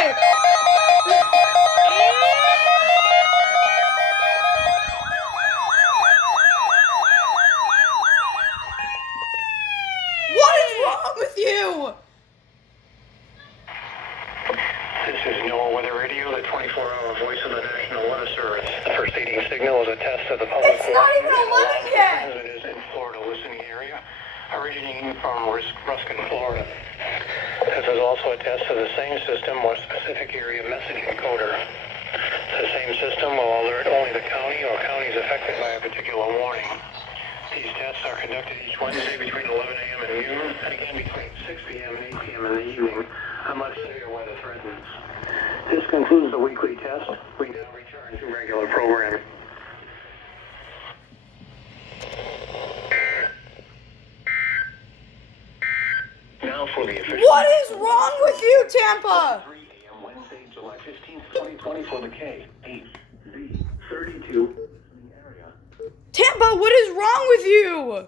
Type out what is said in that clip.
die! What is wrong with you? This is NOAA Weather Radio, the 24-hour voice of the National Weather Service. The first aiding signal is a test of the public. It's not even 11 yet. It is in Florida listening area, originating from Ruskin, Florida. This is also a test of the same system with specific area message encoder. The same system will alert only the county or counties affected by a particular warning. These tests are conducted each Wednesday between 11 a.m. and noon, and again between 6 p.m. and 8 p.m. in the evening, unless severe weather threatens. This concludes the weekly test. We now return to regular programming. Now for the official... What is wrong with you, Tampa? 3 a.m. Wednesday, July 15th, 2020 for the K8Z32 area. Tampa, what is wrong with you?